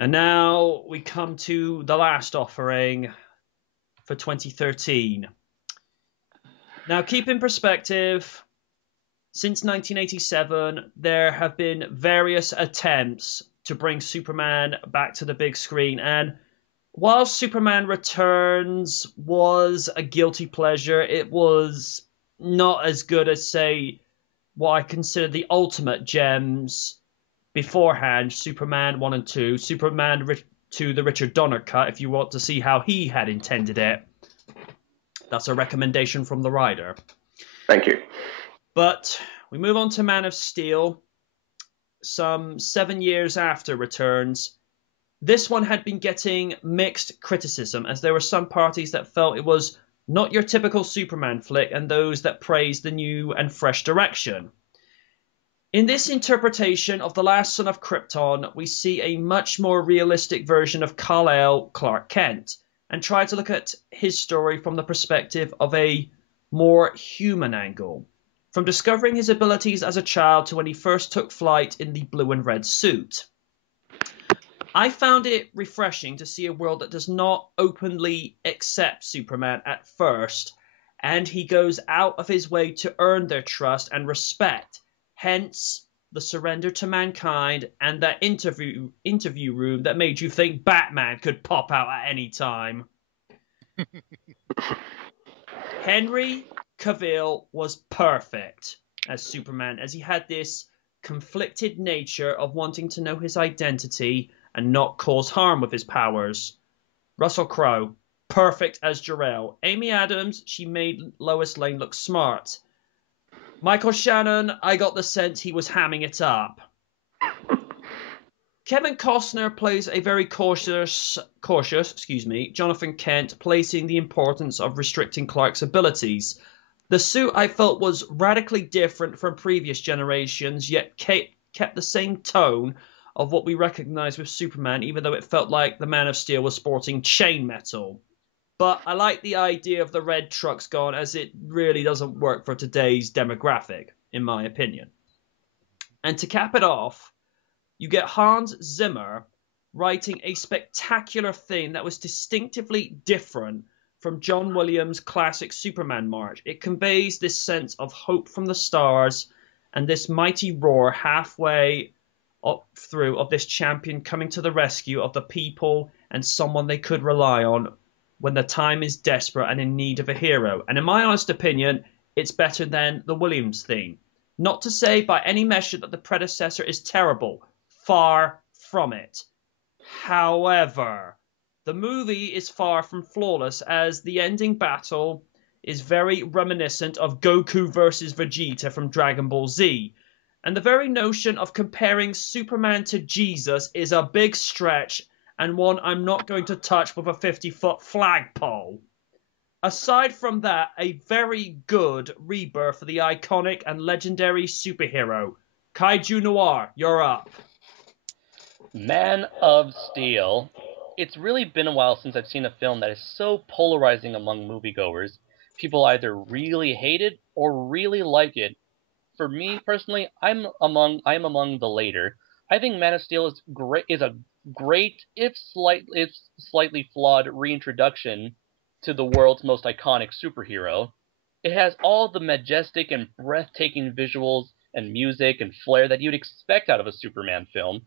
And now we come to the last offering for 2013. Now, keep in perspective, since 1987, there have been various attempts to bring Superman back to the big screen. And while Superman Returns was a guilty pleasure, it was not as good as, say, what I consider the ultimate gems beforehand, Superman 1 and 2, Superman 2, the Richard Donner cut, if you want to see how he had intended it. That's a recommendation from the writer. Thank you. But we move on to Man of Steel, some 7 years after Returns. This one had been getting mixed criticism, as there were some parties that felt it was not your typical Superman flick, and those that praised the new and fresh direction. In this interpretation of The Last Son of Krypton, we see a much more realistic version of Kal-El Clark Kent, and try to look at his story from the perspective of a more human angle, from discovering his abilities as a child to when he first took flight in the blue and red suit. I found it refreshing to see a world that does not openly accept Superman at first, and he goes out of his way to earn their trust and respect, hence the surrender to mankind and that interview room that made you think Batman could pop out at any time. Henry Cavill was perfect as Superman, as he had this conflicted nature of wanting to know his identity and not cause harm with his powers. Russell Crowe, perfect as Jor-El. Amy Adams, she made Lois Lane look smart. Michael Shannon, I got the sense he was hamming it up. Kevin Costner plays a very cautious, Jonathan Kent, placing the importance of restricting Clark's abilities. The suit, I felt, was radically different from previous generations, yet kept the same tone of what we recognize with Superman, even though it felt like the Man of Steel was sporting chain metal. But I like the idea of the red trucks gone, as it really doesn't work for today's demographic, in my opinion. And to cap it off, you get Hans Zimmer writing a spectacular theme that was distinctively different from John Williams' classic Superman march. It conveys this sense of hope from the stars and this mighty roar halfway up through of this champion coming to the rescue of the people and someone they could rely on when the time is desperate and in need of a hero. And in my honest opinion, it's better than the Williams theme. Not to say by any measure that the predecessor is terrible. Far from it. However, the movie is far from flawless, as the ending battle is very reminiscent of Goku versus Vegeta from Dragon Ball Z. And the very notion of comparing Superman to Jesus is a big stretch, and one I'm not going to touch with a 50-foot flagpole. Aside from that, a very good rebirth for the iconic and legendary superhero. Kaiju Noir, you're up. Man of Steel. It's really been a while since I've seen a film that is so polarizing among moviegoers. People either really hate it or really like it. For me personally, I'm among the later. I think Man of Steel is a great, if slightly flawed reintroduction to the world's most iconic superhero. It has all the majestic and breathtaking visuals and music and flair that you'd expect out of a Superman film.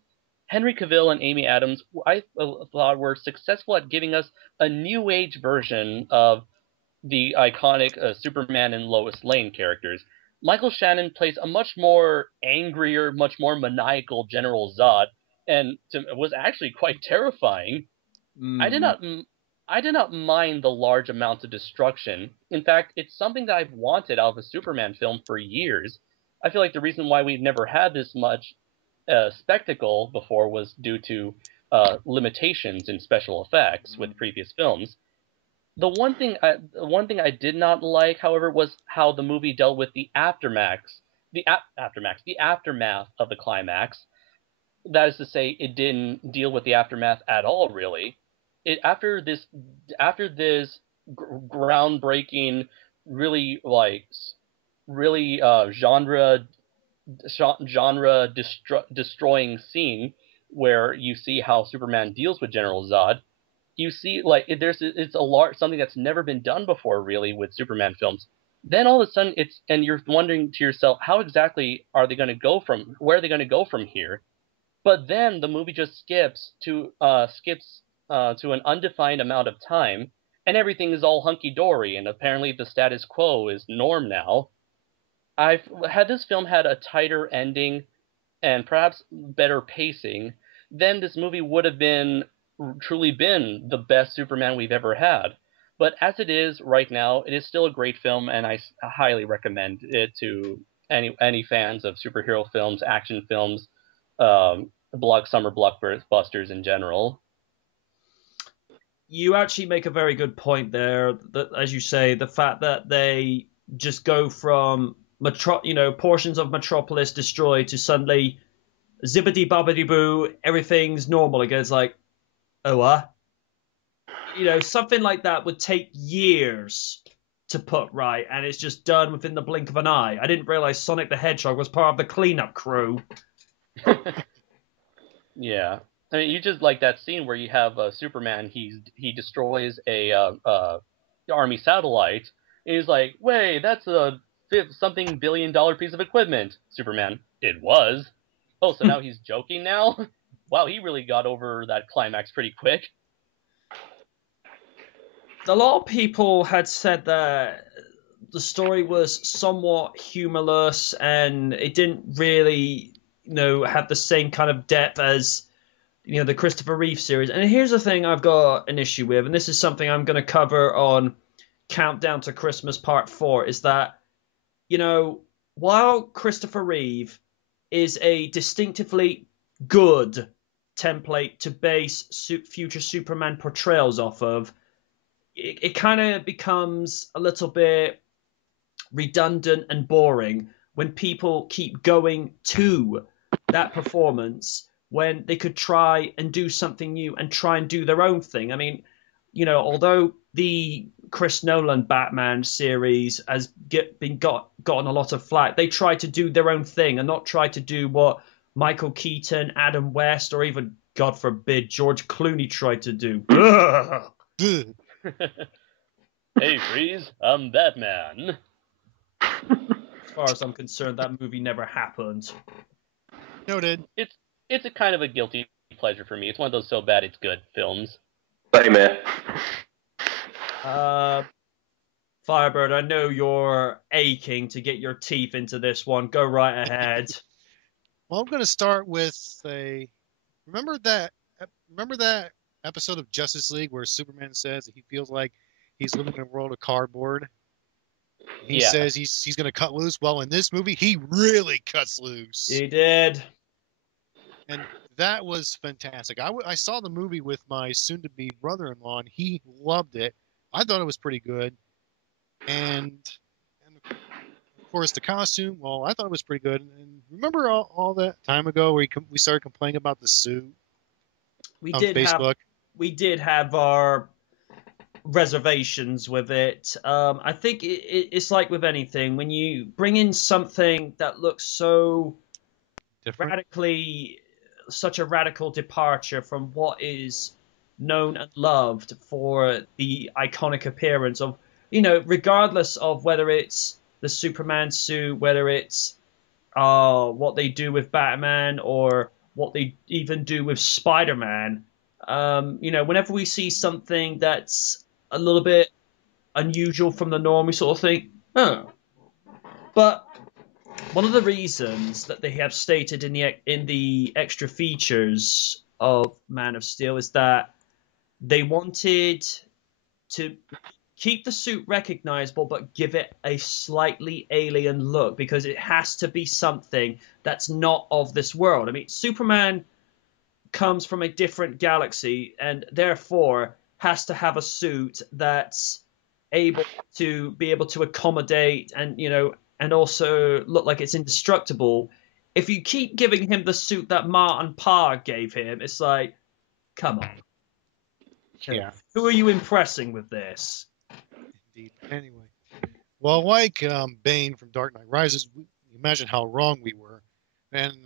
Henry Cavill and Amy Adams, I thought, were successful at giving us a new age version of the iconic Superman and Lois Lane characters. Michael Shannon plays a much more angrier, much more maniacal General Zod, and was actually quite terrifying. I did not mind the large amounts of destruction. In fact, it's something that I've wanted out of a Superman film for years. I feel like the reason why we've never had this much spectacle before was due to limitations in special effects with previous films. The one thing I did not like, however, was how the movie dealt with the the aftermath of the climax. That is to say, it didn't deal with the aftermath at all, really. After this groundbreaking, really genre destroying scene, where you see how Superman deals with General Zod, you see like it's something that's never been done before really with Superman films. Then all of a sudden and you're wondering to yourself, how exactly are they going to go from where are they going to go from here? But then the movie just skips to an undefined amount of time, and everything is all hunky dory, and apparently the status quo is norm now. Had this film had a tighter ending and perhaps better pacing, then this movie would have truly been the best Superman we've ever had. But as it is right now, it is still a great film, and I highly recommend it to any fans of superhero films, action films, summer blockbusters in general. You actually make a very good point there. That, as you say, the fact that they just go from portions of Metropolis destroyed to suddenly zippity bobbity boo, everything's normal again. It's like, oh, what? Something like that would take years to put right, and it's just done within the blink of an eye. I didn't realize Sonic the Hedgehog was part of the cleanup crew. Yeah. I mean, you just like that scene where you have Superman. He destroys a army satellite. And he's like, "Wait, that's a something billion-dollar piece of equipment." Superman, it was. Oh, so now he's joking now? Wow, he really got over that climax pretty quick. A lot of people had said that the story was somewhat humorless and it didn't really, have the same kind of depth as, the Christopher Reeve series. And here's the thing I've got an issue with, and this is something I'm going to cover on Countdown to Christmas Part 4, is that, while Christopher Reeve is a distinctively good template to base future Superman portrayals off of, it kind of becomes a little bit redundant and boring when people keep going to that performance when they could try and do something new and try and do their own thing. I mean, although the Chris Nolan Batman series has gotten a lot of flack, they try to do their own thing and not try to do what Michael Keaton, Adam West, or even, God forbid, George Clooney tried to do. Hey, Freeze, I'm Batman. As far as I'm concerned, that movie never happened. Noted. It's a kind of a guilty pleasure for me. It's one of those so bad it's good films. Hey, man. Firebird, I know you're aching to get your teeth into this one. Go right ahead. Well, I'm going to start with remember that episode of Justice League where Superman says that he feels like he's living in a world of cardboard? He says he's going to cut loose. Well, in this movie, he really cuts loose. He did. And that was fantastic. I saw the movie with my soon-to-be brother-in-law, and he loved it. I thought it was pretty good. And of course, the costume, well, I thought it was pretty good. And remember all that time ago where we started complaining about the suit on Facebook? We did have our reservations with it. I think it's like with anything. When you bring in something that looks so Different. such a radical departure from what is known and loved for the iconic appearance of, regardless of whether it's the Superman suit, whether it's what they do with Batman or what they even do with Spider-Man. Whenever we see something that's a little bit unusual from the norm, we sort of think, oh. But one of the reasons that they have stated in the extra features of Man of Steel is that they wanted to keep the suit recognizable but give it a slightly alien look, because it has to be something that's not of this world. I mean, Superman comes from a different galaxy and therefore has to have a suit that's able to accommodate and, and also look like it's indestructible. If you keep giving him the suit that Ma and Pa gave him, it's like, come on. Yeah. Who are you impressing with this? Indeed. Anyway. Well, like Bane from Dark Knight Rises, imagine how wrong we were. And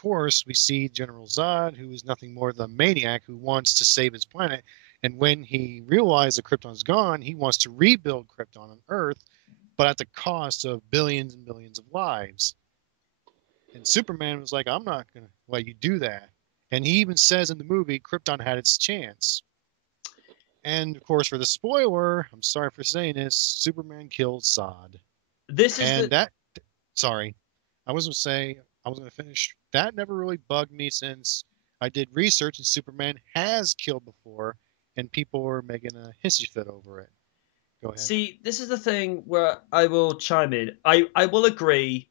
course, we see General Zod, who is nothing more than a maniac who wants to save his planet. And when he realizes that Krypton's gone, he wants to rebuild Krypton on Earth, but at the cost of billions and billions of lives. And Superman was like, I'm not going to let you do that. And he even says in the movie, Krypton had its chance. And, of course, for the spoiler, I'm sorry for saying this, Superman kills Zod. Sorry, I was going to finish. That never really bugged me since I did research and Superman has killed before, and people were making a hissy fit over it. Go ahead. See, this is the thing where I will chime in. I will agree.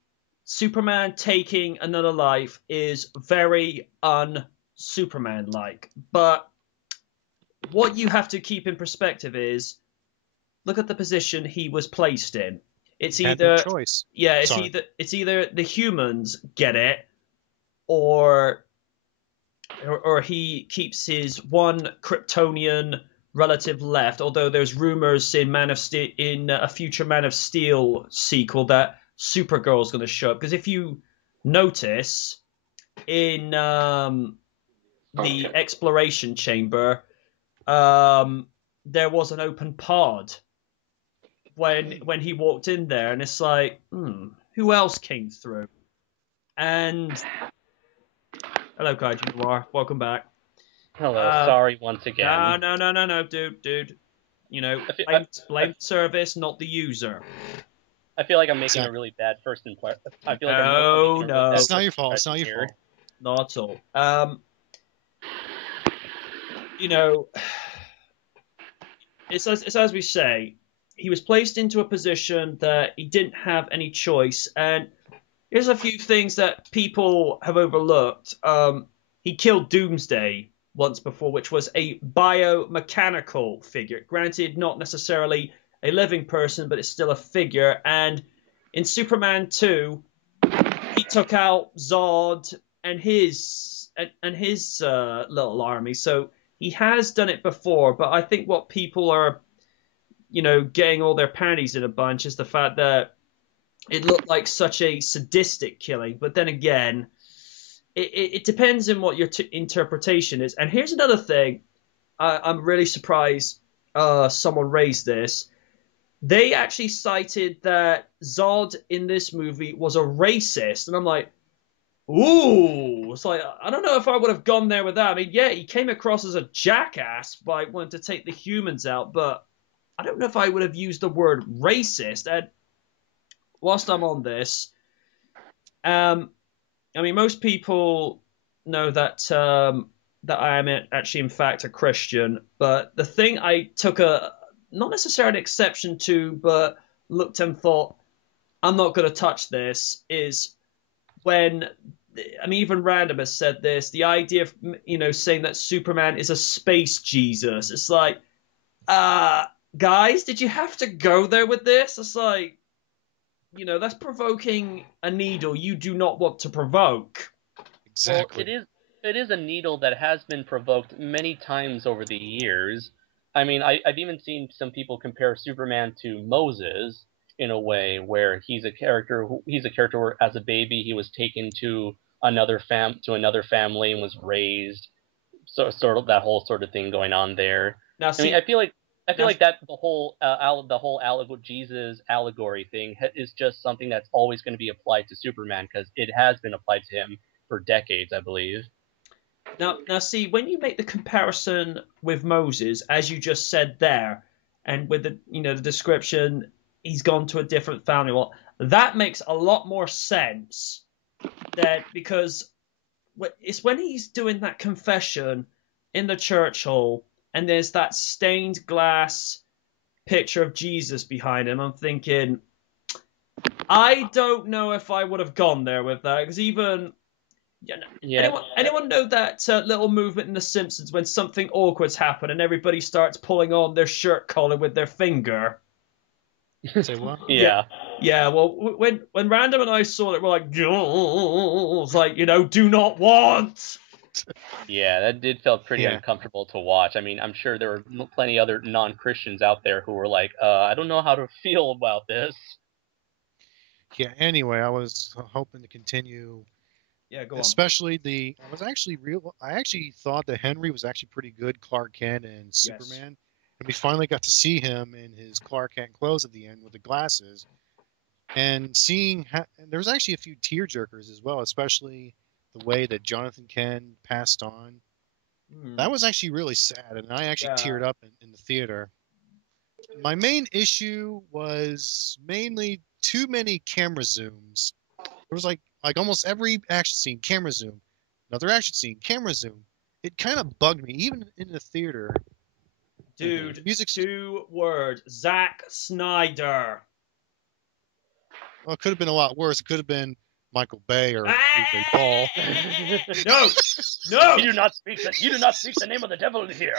Superman taking another life is very un-Superman-like. But what you have to keep in perspective is, look at the position he was placed in. It's either no choice. Yeah, it's either the humans get it, or he keeps his one Kryptonian relative left. Although there's rumors in a future Man of Steel sequel that Supergirl's going to show up. Because if you notice in the exploration chamber, there was an open pod when he walked in there, and it's like, who else came through? And hello, Kaiju Noir, welcome back. Hello, sorry once again. No, dude. You know, blame service, not the user. I feel like I'm making a really bad first impression. I feel like no, it's not your fault. It's not your fault. Not at all. You know, it's as we say, he was placed into a position that he didn't have any choice. And here's a few things that people have overlooked. He killed Doomsday once before, which was a biomechanical figure. Granted, not necessarily a living person, but it's still a figure. And in Superman 2, he took out Zod and his little army. So he has done it before. But I think what people are, getting all their panties in a bunch is the fact that it looked like such a sadistic killing. But then again, it depends on what your interpretation is. And here's another thing. I'm really surprised someone raised this. They actually cited that Zod in this movie was a racist. And I'm like, ooh. It's like, I don't know if I would have gone there with that. I mean, yeah, he came across as a jackass by wanting to take the humans out, but I don't know if I would have used the word racist. And whilst I'm on this, I mean, most people know that that I am actually, in fact, a Christian. But the thing I took not necessarily an exception to, but looked and thought, I'm not going to touch this, is when, I mean, even Random has said this, the idea of, saying that Superman is a space Jesus. It's like, guys, did you have to go there with this? It's like, that's provoking a needle you do not want to provoke. Exactly. Well, it is a needle that has been provoked many times over the years. I mean, I've even seen some people compare Superman to Moses in a way where he's a character where as a baby he was taken to another family and was raised. So sort of that whole sort of thing going on there. Now, see, I feel like that the whole Jesus allegory thing is just something that's always going to be applied to Superman because it has been applied to him for decades, I believe. Now, see, when you make the comparison with Moses, as you just said there, and with the description, he's gone to a different family. Well, that makes a lot more sense. Because it's when he's doing that confession in the church hall, and there's that stained glass picture of Jesus behind him. I'm thinking, I don't know if I would have gone there with that, because even. Anyone know that little movement in The Simpsons when something awkward's happened and everybody starts pulling on their shirt collar with their finger? Say what? Yeah. Yeah, well, when Random and I saw it, we're like, it's like, do not want. Yeah, that did feel pretty uncomfortable to watch. I mean, I'm sure there were plenty other non-Christians out there who were like, I don't know how to feel about this. Yeah, anyway, I was hoping to continue Yeah, go on. Especially I actually thought that Henry was actually pretty good Clark Kent and Superman. And we finally got to see him in his Clark Kent clothes at the end with the glasses. And and there was actually a few tearjerkers as well, especially the way that Jonathan Kent passed on. That was actually really sad, and I actually teared up in the theater. My main issue was mainly too many camera zooms. There was like almost every action scene, camera zoom. Another action scene, camera zoom. It kind of bugged me, even in the theater. Dude, 2 words. Zack Snyder. Well, it could have been a lot worse. It could have been Michael Bay or Uwe Paul. No, no. You do not speak the name of the devil here.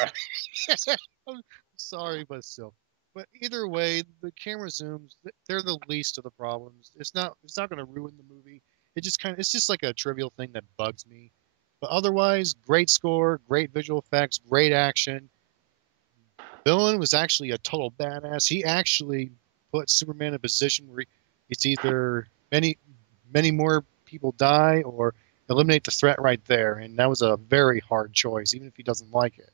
I'm sorry, but still. But either way, the camera zooms, they're the least of the problems. It's not going to ruin the movie. It's just like a trivial thing that bugs me. But otherwise, great score, great visual effects, great action. Villain was actually a total badass. He actually put Superman in a position where it's either many more people die or eliminate the threat right there. And that was a very hard choice, even if he doesn't like it.